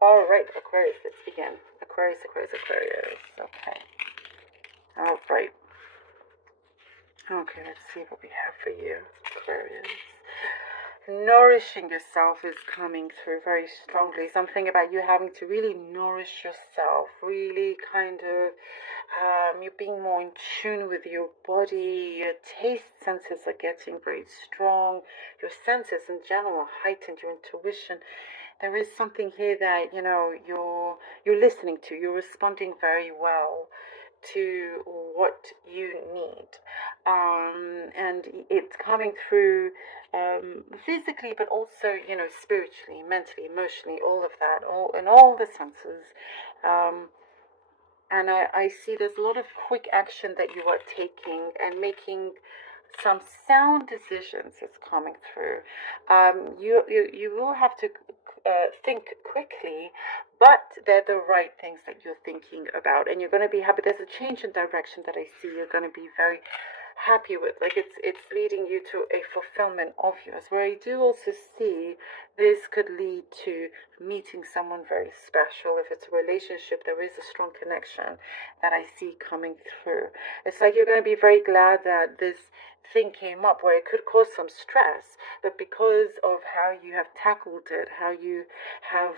All right, Aquarius, let's begin. Aquarius, Aquarius, Aquarius. Okay. All right. Okay, let's see what we have for you, Aquarius. Nourishing yourself is coming through very strongly. Something about you having to really nourish yourself, really kind of you being more in tune with your body. Your taste senses are getting very strong. Your senses in general are heightened. Your intuition. There is something here that you're listening to. You're responding very well to what you need, and it's coming through physically, but also spiritually, mentally, emotionally, all of that, all in all the senses. And I see there's a lot of quick action that you are taking and making some sound decisions is coming through. You will have to think quickly, but they're the right things that you're thinking about, and you're going to be happy. There's a change in direction that I see. You're going to be very happy with, like it's leading you to a fulfillment of yours. Where I do also see this could lead to meeting someone very special. If it's a relationship, there is a strong connection that I see coming through. It's like you're going to be very glad that this thing came up where it could cause some stress, but because of how you have tackled it, how you have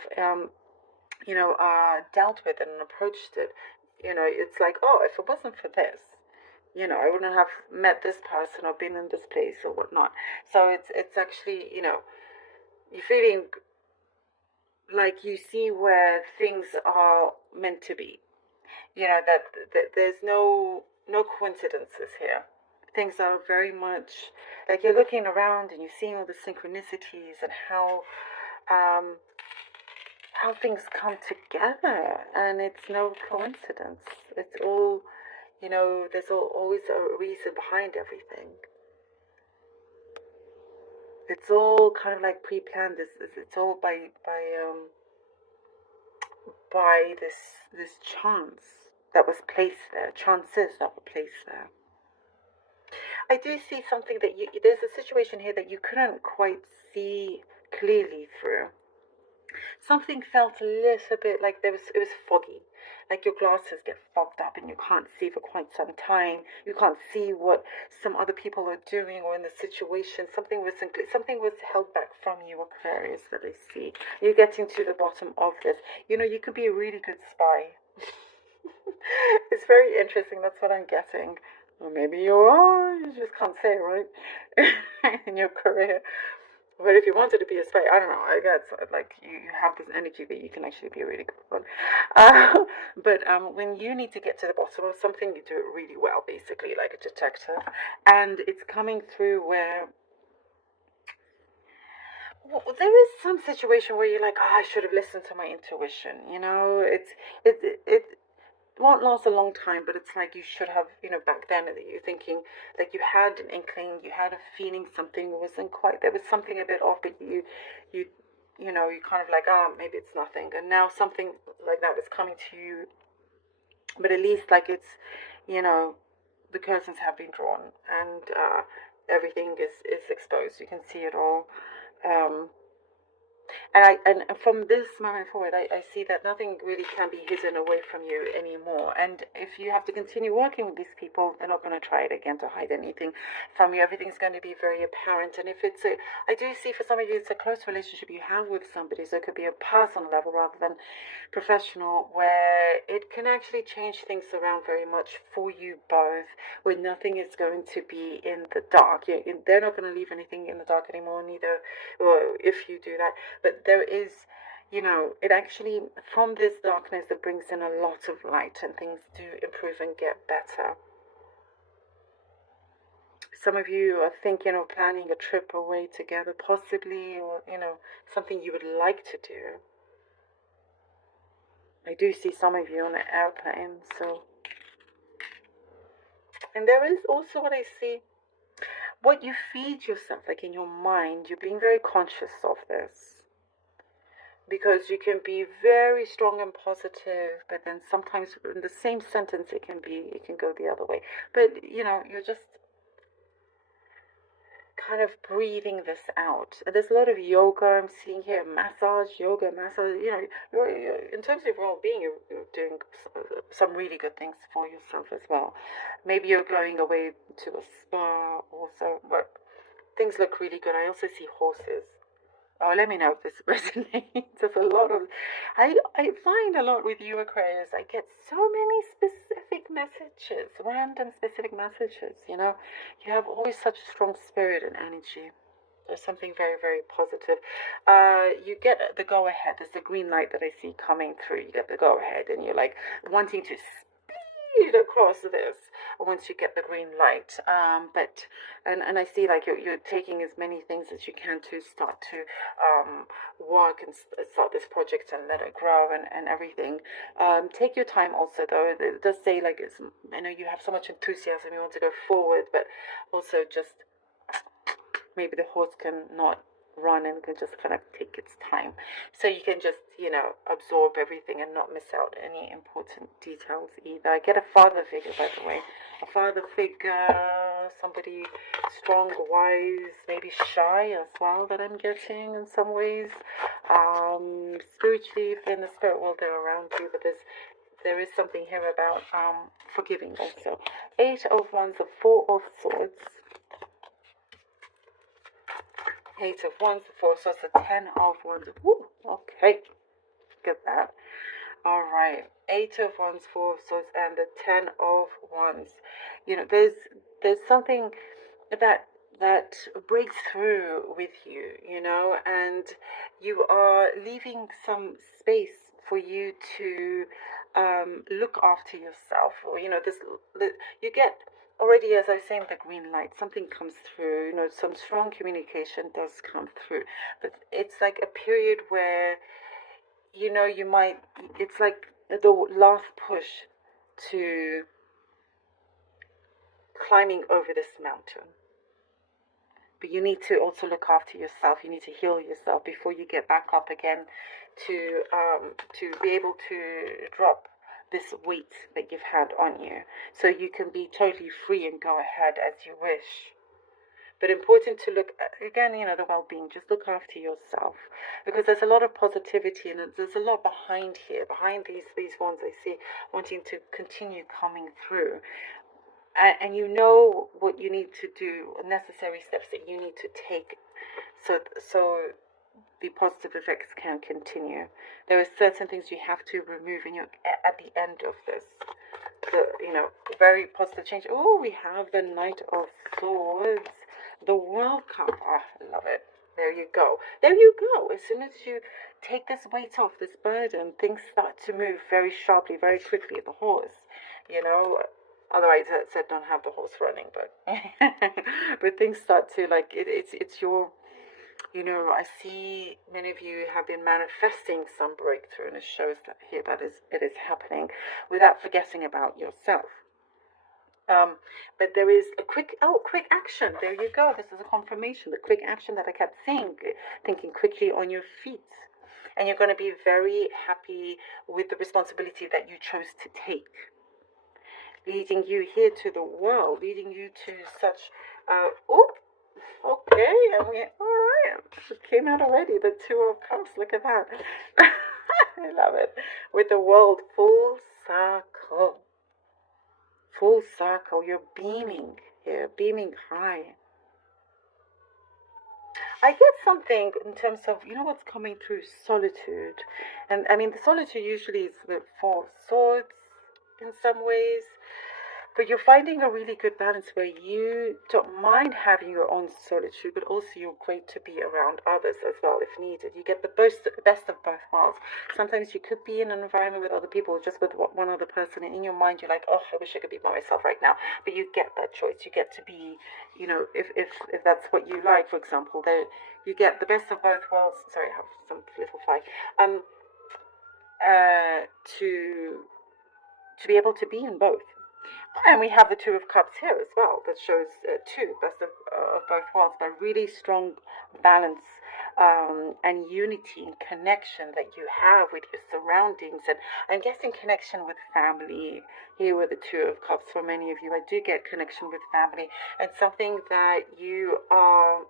dealt with it and approached it, it's like, oh, if it wasn't for this, I wouldn't have met this person or been in this place or whatnot. So it's actually, you're feeling like you see where things are meant to be. That there's no coincidences here. Things are very much like you're looking around and you're seeing all the synchronicities and how things come together, and it's no coincidence. It's all, there's always a reason behind everything. It's all kind of like pre-planned. It's all by this chance that was placed there, chances that were placed there. I do see something that there's a situation here that you couldn't quite see clearly through. Something felt a little bit like it was foggy, like your glasses get fogged up and you can't see for quite some time. You can't see what some other people are doing or in the situation. Something was held back from you, Aquarius, that I see. You're getting to the bottom of this. You could be a really good spy. It's very interesting. That's what I'm getting. Or maybe you are. You just can't say, right? In your career. But if you wanted to be a spy, I don't know. I guess like you have this energy that you can actually be a really good one. But when you need to get to the bottom of something, you do it really well, basically, like a detective. And it's coming through where there is some situation where you're like, oh, I should have listened to my intuition. It won't last a long time, but it's like you should have, back then that you're thinking, like you had an inkling, you had a feeling something wasn't quite, there was something a bit off, but you kind of like, oh, maybe it's nothing. And now something like that is coming to you, but at least like it's, you know, the curtains have been drawn and everything is exposed. You can see it all. Um, and from this moment forward, I see that nothing really can be hidden away from you anymore. And if you have to continue working with these people, they're not going to try it again to hide anything from you. Everything's going to be very apparent. And if I do see for some of you, it's a close relationship you have with somebody. So it could be a personal level rather than professional, where it can actually change things around very much for you both, where nothing is going to be in the dark. They're not going to leave anything in the dark anymore, neither, or if you do that. But there is, it actually, from this darkness, it brings in a lot of light and things do improve and get better. Some of you are thinking of planning a trip away together, possibly, or, something you would like to do. I do see some of you on an airplane, so. And there is also what I see, what you feed yourself, like in your mind, you're being very conscious of this. Because you can be very strong and positive, but then sometimes in the same sentence it can go the other way. But you're just kind of breathing this out. There's a lot of yoga I'm seeing here, yoga, massage. In terms of well-being, you're doing some really good things for yourself as well. Maybe you're going away to a spa also, but things look really good. I also see horses. Oh, let me know if this resonates. There's a lot of, I find a lot with you, Aquarius. I get so many specific messages, random specific messages. You have always such strong spirit and energy. There's something very, very positive. You get the go ahead. There's the green light that I see coming through. You get the go ahead, and you're like wanting to speed across this once you get the green light. And I see like you're taking as many things as you can to start to work and start this project and let it grow and everything. Take your time also though. It does say like I know you have so much enthusiasm, you want to go forward, but also just maybe the horse can not run and can just kind of take its time, so you can just absorb everything and not miss out any important details either. I get a father figure, by the way, a father figure, somebody strong, wise, maybe shy as well, that I'm getting in some ways. Spiritually, if they're in the spirit world, they're around you, but there is something here about forgiving also. 8 of Wands, the 4 of Swords, 8 of Wands, the 4 of Swords, the 10 of Wands. Woo, okay, get that. All right, 8 of Wands, 4 of Swords, and the 10 of Wands. There's something that breaks through with you, and you are leaving some space for you to look after yourself. Or you get already, as I was saying, the green light, something comes through, some strong communication does come through, but it's like a period where, it's like the last push to climbing over this mountain. But you need to also look after yourself. You need to heal yourself before you get back up again to be able to drop this weight that you've had on you, so you can be totally free and go ahead as you wish. But important to look at, again, the well-being. Just look after yourself, because there's a lot of positivity and there's a lot behind here, behind these ones I see wanting to continue coming through. And you know what you need to do, necessary steps that you need to take, so the positive effects can continue. There are certain things you have to remove, and you're at the end of this. Very positive change. Oh, we have the Knight of Swords, the World Cup. I love it. There you go. There you go. As soon as you take this weight off, this burden, things start to move very sharply, very quickly. The horse, Otherwise, I said don't have the horse running, but but things start to it's your. I see many of you have been manifesting some breakthrough, and it shows that here that it is happening without forgetting about yourself. But there is a quick action. There you go. This is a confirmation. The quick action that I kept seeing, thinking quickly on your feet. And you're going to be very happy with the responsibility that you chose to take. Leading you here to the world, leading you to such, okay, and all right, it came out already, the 2 of Cups, look at that. I love it. With the world full circle. Full circle, you're beaming here, beaming high. I get something in terms of, what's coming through, solitude. And I mean, the solitude usually is the 4 of Swords in some ways. But you're finding a really good balance where you don't mind having your own solitude, but also you're great to be around others as well if needed. You get the best of both worlds. Sometimes you could be in an environment with other people, just with one other person, and in your mind you're like, oh, I wish I could be by myself right now. But you get that choice. You get to be, if that's what you like, for example, you get the best of both worlds. Sorry, I have some little fly. To be able to be in both. And we have the 2 of Cups here as well. That shows best of both worlds, but really strong balance and unity and connection that you have with your surroundings. And I'm guessing connection with family here with the 2 of Cups. For many of you, I do get connection with family, and something that you are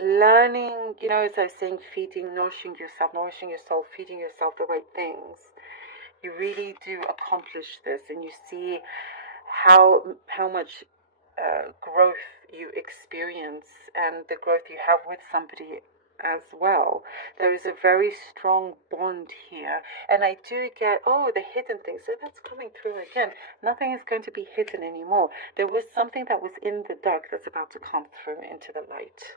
Learning, you know, as I was saying, feeding, nourishing yourself, feeding yourself the right things. You really do accomplish this, and you see how much growth you experience and the growth you have with somebody as well. There is a very strong bond here, and I do get, oh, the hidden things, so that's coming through again. Nothing is going to be hidden anymore. There was something that was in the dark that's about to come through into the light,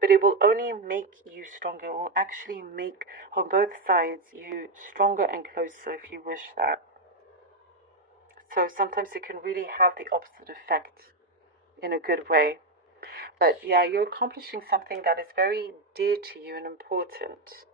but it will only make you stronger. It will actually make, on both sides, you stronger and closer if you wish that. So sometimes it can really have the opposite effect in a good way. But yeah, you're accomplishing something that is very dear to you and important.